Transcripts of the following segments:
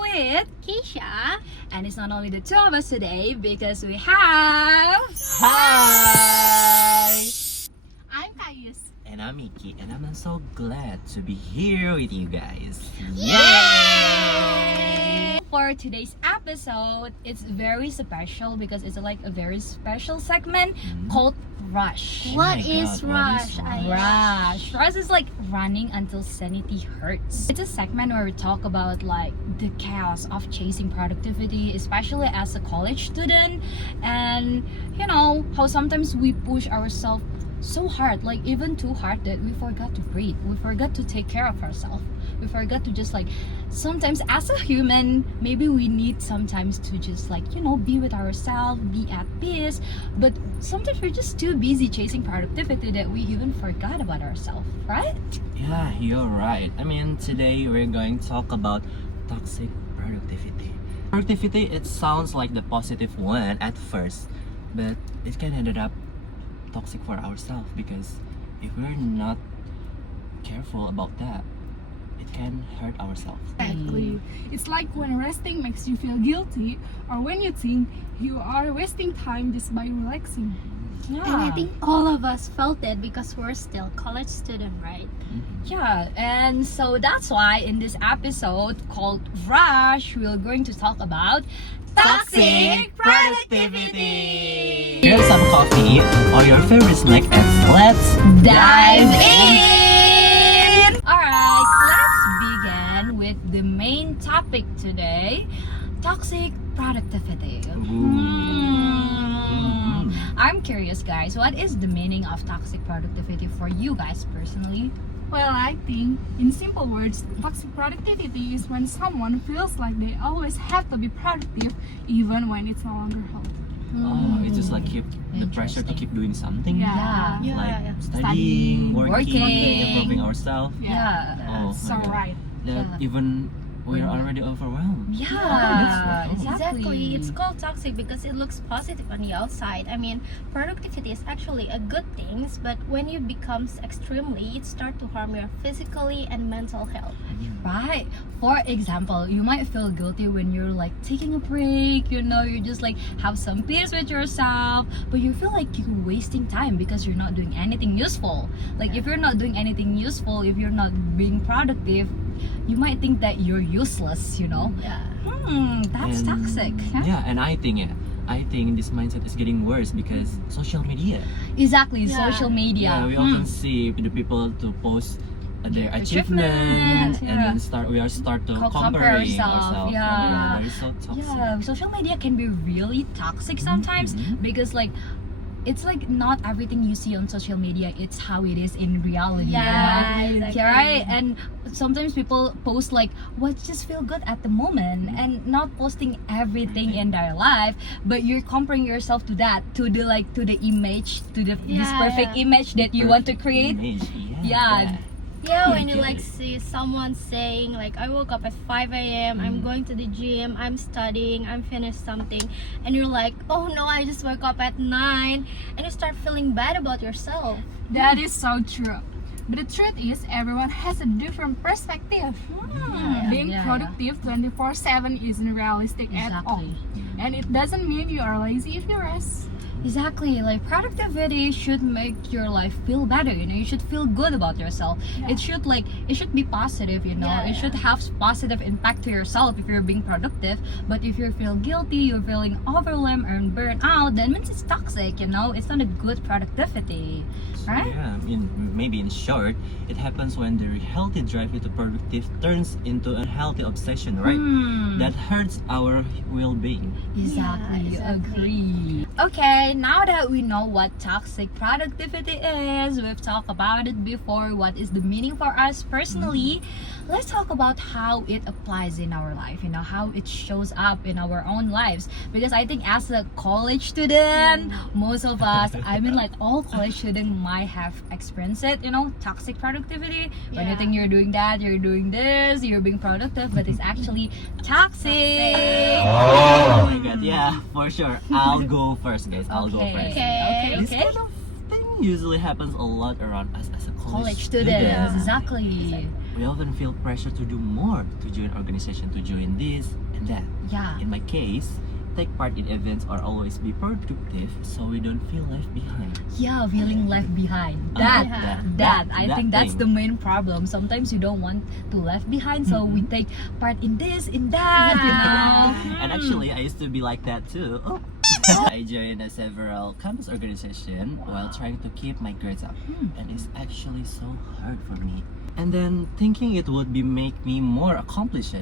with Keysha. and it's not only the two of us today because we have Hi! I'm Kayus. And I'm Iki, and I'm so glad to be here with you guys. Yay! For today's episode, it's very special because it's like a very special segment called Rush. What my is God, Rush? what is Rush. Rush is like running until sanity hurts. It's a segment where we talk about like the chaos of chasing productivity, especially as a college student, and you know how sometimes we push ourselves so hard, like even too hard that we forgot to breathe, we forgot to take care of ourselves, we forgot to just like sometimes as a human maybe we need sometimes to just like be with ourselves, be at peace, but sometimes we're just too busy chasing productivity that we even forgot about ourselves, right? Yeah, you're right. I mean, today we're going to talk about toxic productivity. Productivity, it sounds like the positive one at first, but it can end up toxic for ourselves because if we're not careful about that, it can hurt ourselves. Exactly. It's like when resting makes you feel guilty, or when you think you are wasting time just by relaxing. Yeah. And I think all of us felt it because we're still college student, right? Yeah, and so that's why in this episode called Rush, we're going to talk about toxic productivity. Here's some coffee or your favorite snack and let's Dive in! Alright, let's begin with the main topic today, toxic productivity. I'm curious, guys, what is the meaning of toxic productivity for you guys personally? Well, I think, in simple words, toxic productivity is when someone feels like they always have to be productive even when it's no longer healthy. Oh, it's just like keep the pressure to keep doing something. Yeah. Like studying, Studying, working, improving ourselves. Yeah. Oh, So my God. right. That Yeah. even we're already overwhelmed. Yeah, Exactly. It's called toxic because it looks positive on the outside. I mean, productivity is actually a good thing, but when it becomes extremely, it starts to harm your physically and mental health. Right. For example, you might feel guilty when you're like taking a break, you just like have some peace with yourself, but you feel like you're wasting time because you're not doing anything useful. Like if you're not doing anything useful, if you're not being productive, you might think that you're useless, Yeah. That's And- toxic. Yeah, and I think this mindset is getting worse because social media. Exactly, Yeah. social media. Yeah, we often see the people to post their Achievement, achievement, yeah. and then start to Compare comparing ourselves, ourselves. yeah. It's so toxic. Yeah, social media can be really toxic sometimes because like it's like not everything you see on social media it's how it is in reality. Yeah, you know? exactly. Yeah, right. And sometimes people post like what just feel good at the moment and not posting everything in their life, but you're comparing yourself to that, to the image, to this Yeah, perfect yeah. image that you want to create. Image, Yeah. Yeah, when you Okay. like see someone saying like I woke up at 5 a.m. I'm going to the gym, I'm studying, I'm finished something, and you're like, oh no, I just woke up at 9, and you start feeling bad about yourself. That is so true. But the truth is, everyone has a different perspective. Being Yeah, productive 24/7 isn't realistic at all. Exactly. And it doesn't mean you are lazy if you rest. Exactly, like productivity should make your life feel better, you should feel good about yourself. Yeah. It should be positive, Yeah, it should have positive impact to yourself if you're being productive. But if you feel guilty, you're feeling overwhelmed and burnt out, then means it's toxic, it's not a good productivity, right? Yeah, maybe in short, it happens when the healthy drive into productive turns into a healthy obsession, right? That hurts our well-being. Exactly, Yeah, exactly. agree. Okay, now that we know what toxic productivity is, we've talked about it before, what is the meaning for us personally, let's talk about how it applies in our life, how it shows up in our own lives. Because I think as a college student, most of us, I mean like all college students might have experienced it, toxic productivity. When you Yeah. think you're doing that, you're doing this, you're being productive, but it's actually toxic. Oh my God, yeah, for sure. I'll go first, guys. I'll go first. Okay. This kind of thing usually happens a lot around us as a college College students, student. exactly. we often feel pressure to do more, to join organization, to join this and that. Yeah. In my case, take part in events or always be productive so we don't feel left behind. Yeah, feeling left behind. Yeah. That I think that's thing. the main problem. Sometimes you don't want to left behind, so we take part in this, in that, you know. And actually, I used to be like that too. Oh. I joined several campus organization while trying to keep my grades up, and it's actually so hard for me. And then thinking it would be make me more accomplished.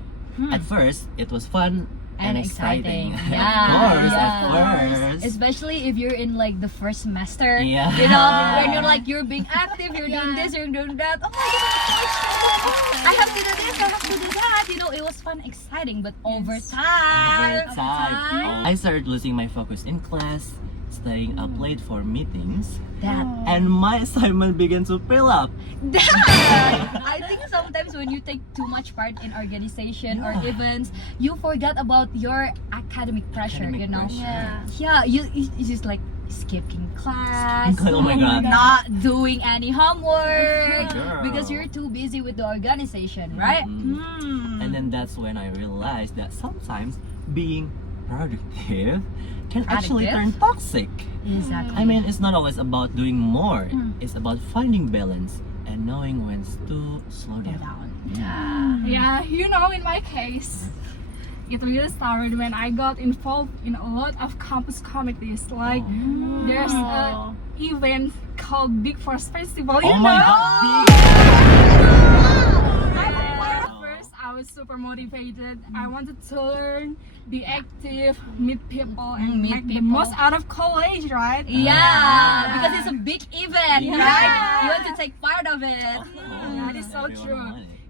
At first, it was fun and exciting. Yeah, Of course, yeah. of course. Especially if you're in like the first semester, Yeah. you know, when you're being active, you're doing this, you're doing that. Oh my goodness, I have to do this, I have to do that. You know, it was fun, exciting, but over time, I started losing my focus in class, staying up late for meetings, that and my assignment began to pile up. I think sometimes when you take too much part in organization or events, you forget about your academic pressure, Academic you know. pressure. Yeah, you just like skipping class, Oh my God. not doing any homework Girl. because you're too busy with the organization, right? And then that's when I realized that sometimes being productive can actually turn Productive? toxic. Exactly. I mean, it's not always about doing more. It's about finding balance and knowing when to slow down. Yeah, you know, in my case, it really started when I got involved in a lot of campus committees. Like, there's a event called Big Force Festival. You Oh know? my God, At first, I was super motivated. I wanted to learn, be active, meet people, and Meet make the people. most out of college, right? Yeah, because it's a big event, Yeah. right? You want to take part of it. That is so true.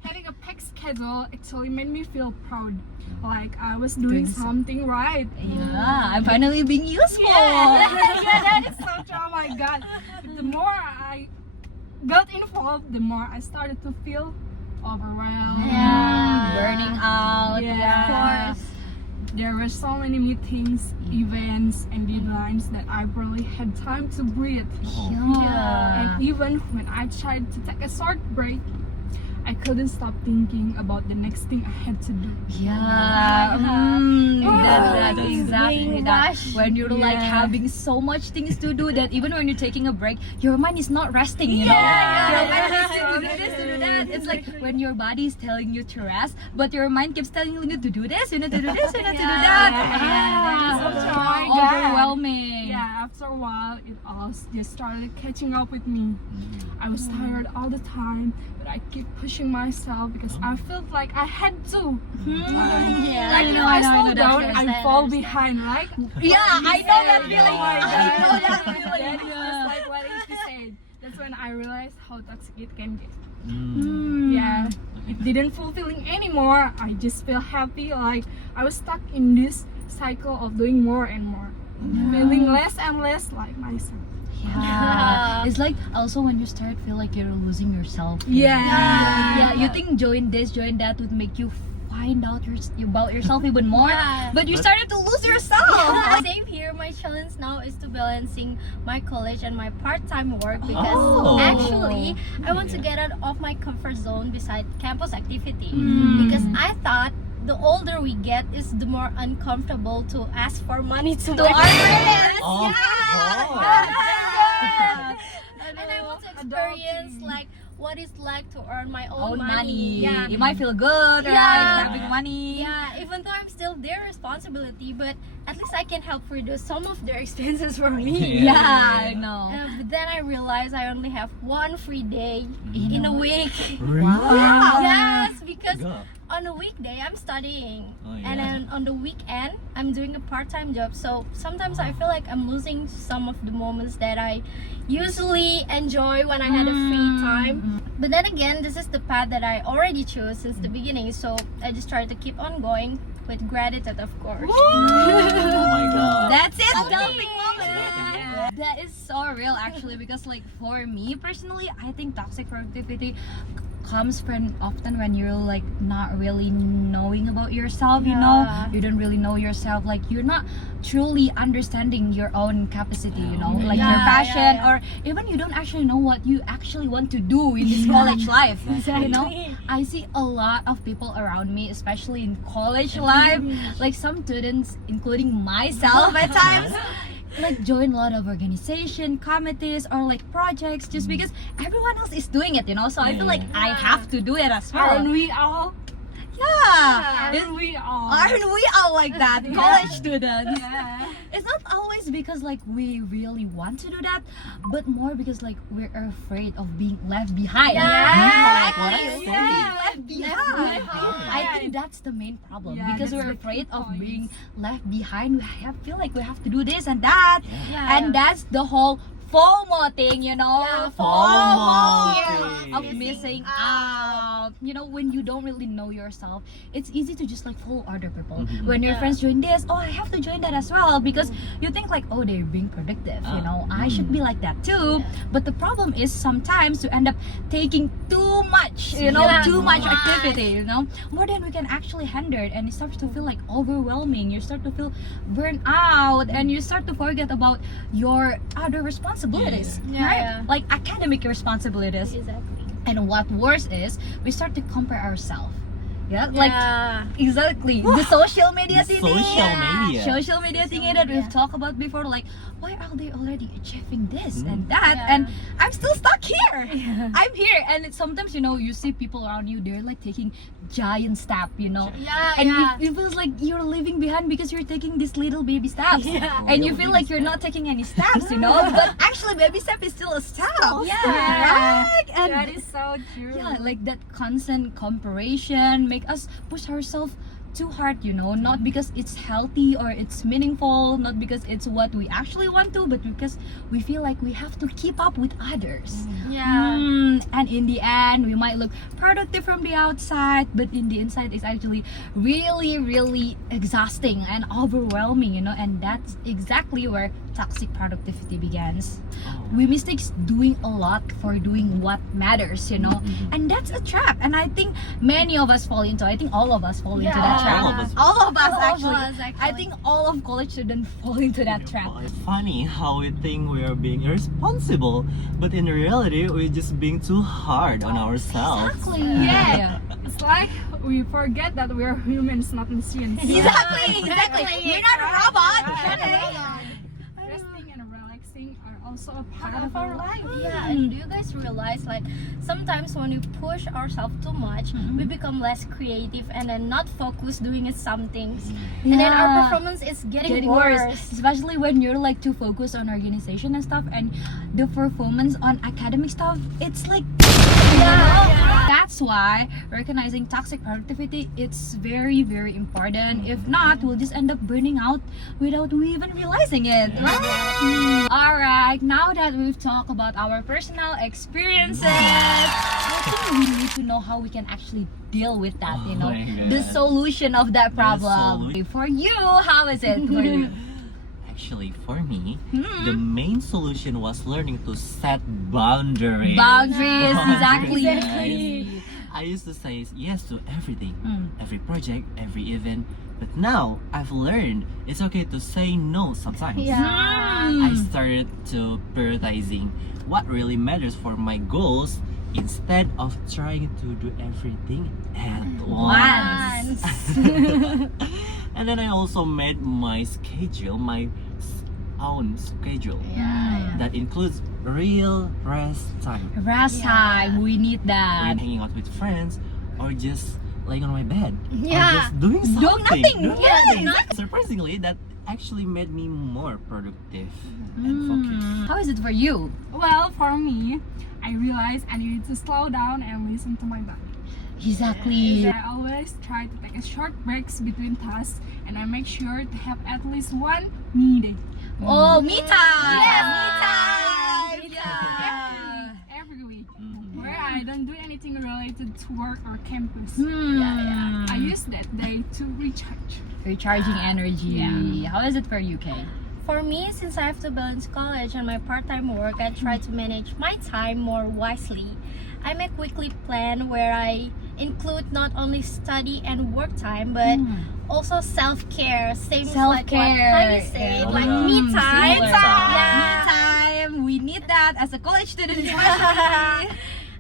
Having a packed schedule actually made me feel proud. Like I was doing something right. Yeah, I'm finally being useful. Yeah, that is so true. Oh my God. The more I got involved, the more I started to feel overwhelmed. Burning out. Yeah. Of course. There were so many meetings, events, and deadlines that I barely had time to breathe. And even when I tried to take a short break, I couldn't stop thinking about the next thing I had to do. That's That's exactly being that. rushed. When you're like Yeah. having so much things to do that even when you're taking a break, your mind is not resting, you know? Your mind is to do this, to do that. It's like when your body is telling you to rest, but your mind keeps telling you to do this, you need to do this, you need to do that. So true. Oh my God. Overwhelming. Yeah, after a while, it all just started catching up with me. I was tired all the time, but I keep pushing myself because I felt like I had to. Like if I slow down, I fall behind, right? Yeah, I know that feeling. Oh my I know God. that feeling. Just like what Rizky said. That's when I realized how toxic it can get. Mm. Yeah, it didn't fulfilling anymore. I just feel happy, like I was stuck in this cycle of doing more and more, feeling less and less like myself. Yeah. It's like also when you start feel like you're losing yourself. Yeah. You think join this, join that would make you find out about yourself even more, Yeah. but you started to lose yourself. Same here. My challenge now is to balancing my college and my part-time work because Oh. actually I want to get out of my comfort zone beside campus activity because I thought the older we get is the more uncomfortable to ask for money to To work. our parents. Oh, And I want to experience like what it's like to earn my own, Own money. Yeah. You might feel good, Yeah. right? Having money. Yeah, even though I'm still their responsibility, but at least I can help reduce some of their expenses for me. Yeah, I know. But then I realized I only have one free day in a week. Wow. Yes, because Go. on a weekday I'm studying, Oh, and yeah. then on the weekend I'm doing a part-time job. So sometimes I feel like I'm losing some of the moments that I usually enjoy when I had a free time. But then again, this is the path that I already chose since the beginning. So I just try to keep on going with gratitude, of course. Oh my God. That's it, Okay. dumping moment. That is so real actually, because like for me personally, I think toxic productivity comes from often when you're like not really knowing about yourself, you know, Yeah. you don't really know yourself, like you're not truly understanding your own capacity, you know, like your Yeah, passion, yeah. or even you don't actually know what you actually want to do in this college life, you know. I see a lot of people around me, especially in college life, like some students, including myself at times, like join a lot of organization, committees, or like projects just because everyone else is doing it, you know. So I feel like I have to do it as well. Aren't we all? Yeah. Aren't we all? Aren't we all like that, college students? Yeah. It's not always because like we really want to do that, but more because like we're afraid of being left behind. Yeah. Like what I said. Left behind. behind. I think that's the main problem, Yeah, because that's we're the key afraid of point. being left behind. Feel like we have to do this and that, Yeah. and that's the whole FOMO thing, you know. Yeah, FOMO Fear of thing. missing out. You know, when you don't really know yourself, it's easy to just like follow other people. Mhm. When your Yeah. friends join this, oh, I have to join that as well, because you think like, oh, they're being productive, you know, I should be like that too. But the problem is sometimes you end up taking too much, you know, Yeah. too much activity, you know, more than we can actually handle, and it starts to feel like overwhelming. You start to feel burnt out, and you start to forget about your other responsibilities, Yeah. right? Yeah. Like academic responsibilities. Exactly. And what worse is, we start to compare ourselves. Yeah, like Yeah. exactly the social media The thingy. social media. Social media thingy that we've media. talked about before. Like, why are they already achieving this and Mm. that, Yeah. and I'm still stuck here. I'm here, and it's sometimes, you know, you see people around you, they're like taking giant step, you know. Yeah. And Yeah. it feels like you're leaving behind because you're taking these little baby steps, Yeah. and you feel like you're not taking any steps, you know. But actually, baby step is still a step. Yeah. Right? And That is so true. yeah, like that constant comparison make us push ourselves too hard, you know, not because it's healthy or it's meaningful, not because it's what we actually want to, but because we feel like we have to keep up with others. Yeah. And in the end, we might look productive from the outside, but in the inside, it's actually really, really exhausting and overwhelming, you know. And that's exactly where toxic productivity begins. We mistake doing a lot for doing what matters, you know. And that's a trap. And I think many of us fall into. I think all of us fall into that Yeah. trap. All of us. All of us, All of actually. us, actually. I think all of college students fall into that trap. Well, it's funny how we think we are being irresponsible, but in reality, we're just being too hard on ourselves. Exactly. Yeah. It's like we forget that we're humans, not machines. Exactly. We're not a robot. Okay? Resting and relaxing are also a part of our life. Yeah, and do you guys realize like sometimes when we push ourselves too much, we become less creative and then not focused doing some things, and then our Yeah. performance is getting, Getting worse, especially when you're like too focused on organization and stuff, and the performance on academic stuff, it's like that's why recognizing toxic productivity, it's very, very important. If not, we'll just end up burning out without we even realizing it, right? All right, now that we've talked about our personal experiences, I think we need to know how we can actually deal with that, you know, Oh my the God. solution of that problem. solution. For you, how is it for you? Actually, for me, the main solution was learning to set boundaries. Boundaries, Boundaries, exactly. guys. I used to say yes to everything, Mm. every project, every event. But now I've learned it's okay to say no sometimes. Yeah. I started to prioritizing what really matters for my goals instead of trying to do everything at once. And then I also made my schedule, my own schedule Yeah. that includes real rest time. Rest Yeah. time, we need When that. hanging out with friends or just laying on my bed. Or Yeah. just doing something. Doing nothing. Doing Yeah, nothing. Surprisingly, that actually made me more productive and focused. How is it for you? Well, for me, I realized I needed to slow down and listen to my body. Exactly. I always try to take a short breaks between tasks, and I make sure to have at least one me day. Oh, me time. Yes, me time. Yeah. Every week, Mhm. where I don't do anything related to work or campus. Hmm. I use that day to recharge. Recharging energy. Yeah. How is it for you, Kay? For me, since I have to balance college and my part-time work, I try to manage my time more wisely. I make weekly plan where I include not only study and work time, but also self-care. Same like what Self-care. Honey said, Yeah. like Oh, me yeah. time. Me time. Yeah. Me time. We need that as a college student, especially.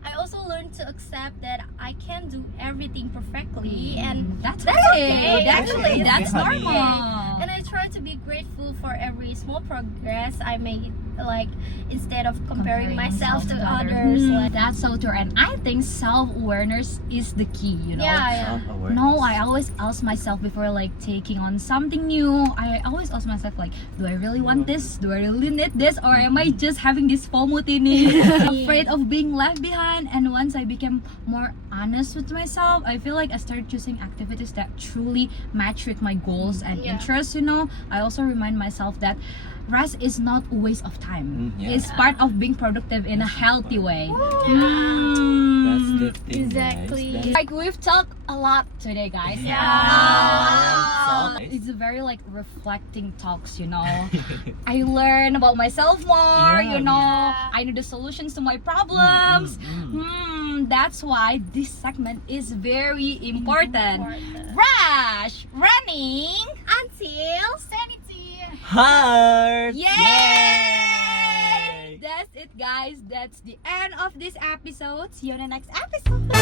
I also learned to accept that I can't do everything perfectly, and That's that's okay. okay. Actually, that's Honey. normal. and I try to be grateful for every small progress I made, like instead of comparing myself to others. Like, That's so true, and I think self-awareness is the key. You know. yeah. Self-awareness. No, I always ask myself before like taking on something new. I always ask myself like, do I really want this? Do I really need this? Or am I just having this FOMO thingy, afraid of being left behind? And once I became more honest with myself, I feel like I started choosing activities that truly match with my goals and Yeah. interests. You know, I also remind myself that rest is not a waste of time. Yeah. It's part of being productive in a healthy way. That's the thing, Exactly. guys. Like we've talked a lot today, guys. Yeah. Wow. Nice. It's a very like reflecting talks, you know. I learn about myself more, Yeah. you know. Yeah. I know the solutions to my problems. Mm. That's why this segment is very important. Important. Rush, running. Until sanity. Heart! Yay! Yay! That's it, guys. That's the end of this episode. See you on the next episode.